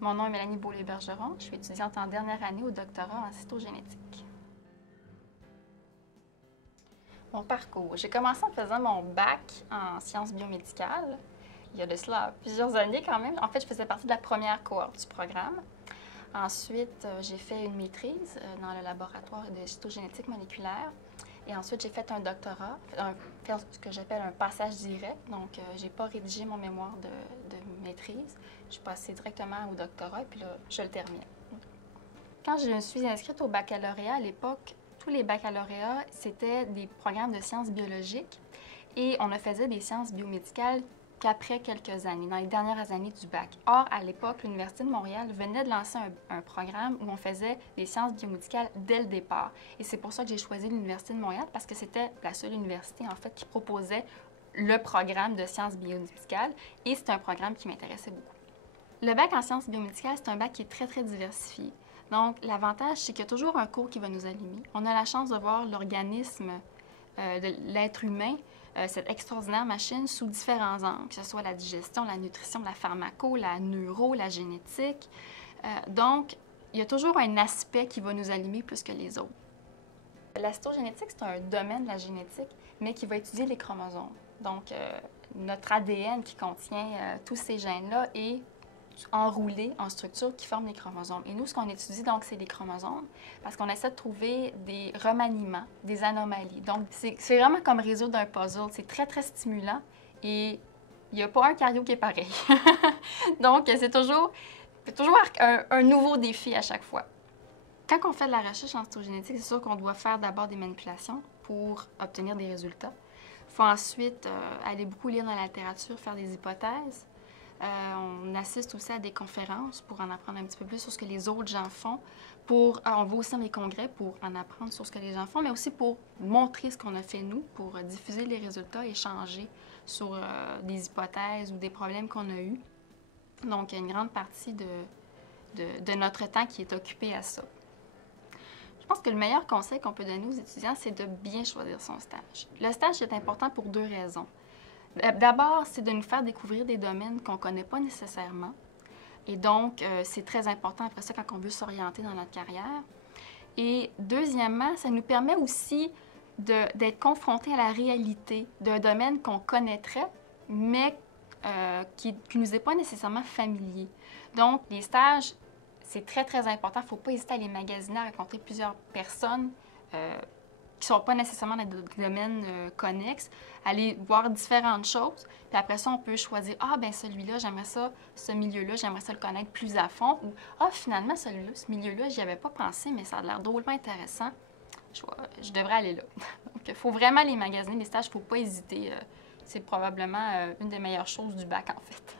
Mon nom est Mélanie Beaulieu-Bergeron. Je suis étudiante en dernière année au doctorat en cytogénétique. Mon parcours. J'ai commencé en faisant mon bac en sciences biomédicales. Il y a de cela plusieurs années quand même. En fait, je faisais partie de la première cohorte du programme. Ensuite, j'ai fait une maîtrise dans le laboratoire de cytogénétique moléculaire. Et ensuite, j'ai fait un doctorat, ce que j'appelle un passage direct. Donc, je n'ai pas rédigé mon mémoire de maîtrise. Je suis passée directement au doctorat et puis là, je le termine. Quand je me suis inscrite au baccalauréat, à l'époque, tous les baccalauréats, c'était des programmes de sciences biologiques et on ne faisait des sciences biomédicales qu'après quelques années, dans les dernières années du bac. Or, à l'époque, l'Université de Montréal venait de lancer un programme où on faisait des sciences biomédicales dès le départ. Et c'est pour ça que j'ai choisi l'Université de Montréal, parce que c'était la seule université, en fait, qui proposait le programme de sciences biomédicales et c'est un programme qui m'intéressait beaucoup. Le bac en sciences biomédicales, c'est un bac qui est très, très diversifié. Donc, l'avantage, c'est qu'il y a toujours un cours qui va nous allumer. On a la chance de voir l'organisme de l'être humain, cette extraordinaire machine, sous différents angles, que ce soit la digestion, la nutrition, la pharmaco, la neuro, la génétique. Donc, il y a toujours un aspect qui va nous allumer plus que les autres. La cytogénétique, c'est un domaine de la génétique, mais qui va étudier les chromosomes. Donc, notre ADN qui contient tous ces gènes-là est enroulés en structures qui forment les chromosomes. Et nous, ce qu'on étudie, donc, c'est les chromosomes, parce qu'on essaie de trouver des remaniements, des anomalies. Donc, c'est vraiment comme résoudre un puzzle. C'est très, très stimulant et il n'y a pas un cardio qui est pareil. Donc, c'est toujours un nouveau défi à chaque fois. Quand on fait de la recherche en cytogénétique, c'est sûr qu'on doit faire d'abord des manipulations pour obtenir des résultats. Il faut ensuite aller beaucoup lire dans la littérature, faire des hypothèses. On assiste aussi à des conférences pour en apprendre un petit peu plus sur ce que les autres gens font. On va aussi dans les congrès pour en apprendre sur ce que les gens font, mais aussi pour montrer ce qu'on a fait nous, pour diffuser les résultats, échanger sur des hypothèses ou des problèmes qu'on a eus. Donc, il y a une grande partie de notre temps qui est occupée à ça. Je pense que le meilleur conseil qu'on peut donner aux étudiants, c'est de bien choisir son stage. Le stage est important pour deux raisons. D'abord, c'est de nous faire découvrir des domaines qu'on ne connaît pas nécessairement. Et donc, c'est très important après ça quand on veut s'orienter dans notre carrière. Et deuxièmement, ça nous permet aussi d'être confrontés à la réalité d'un domaine qu'on connaîtrait, mais qui ne nous est pas nécessairement familier. Donc, les stages, c'est très, très important. Il ne faut pas hésiter à les magasiner, à rencontrer plusieurs personnes qui ne sont pas nécessairement dans des domaines connexes, aller voir différentes choses. Puis après ça, on peut choisir « Ah, ben celui-là, j'aimerais ça, ce milieu-là, j'aimerais ça le connaître plus à fond. » Ou « Ah, finalement, celui-là, ce milieu-là, j'y avais pas pensé, mais ça a l'air drôlement intéressant. Je devrais aller là. » Donc, il faut vraiment les magasiner, les stages, il ne faut pas hésiter. C'est probablement une des meilleures choses du bac, en fait.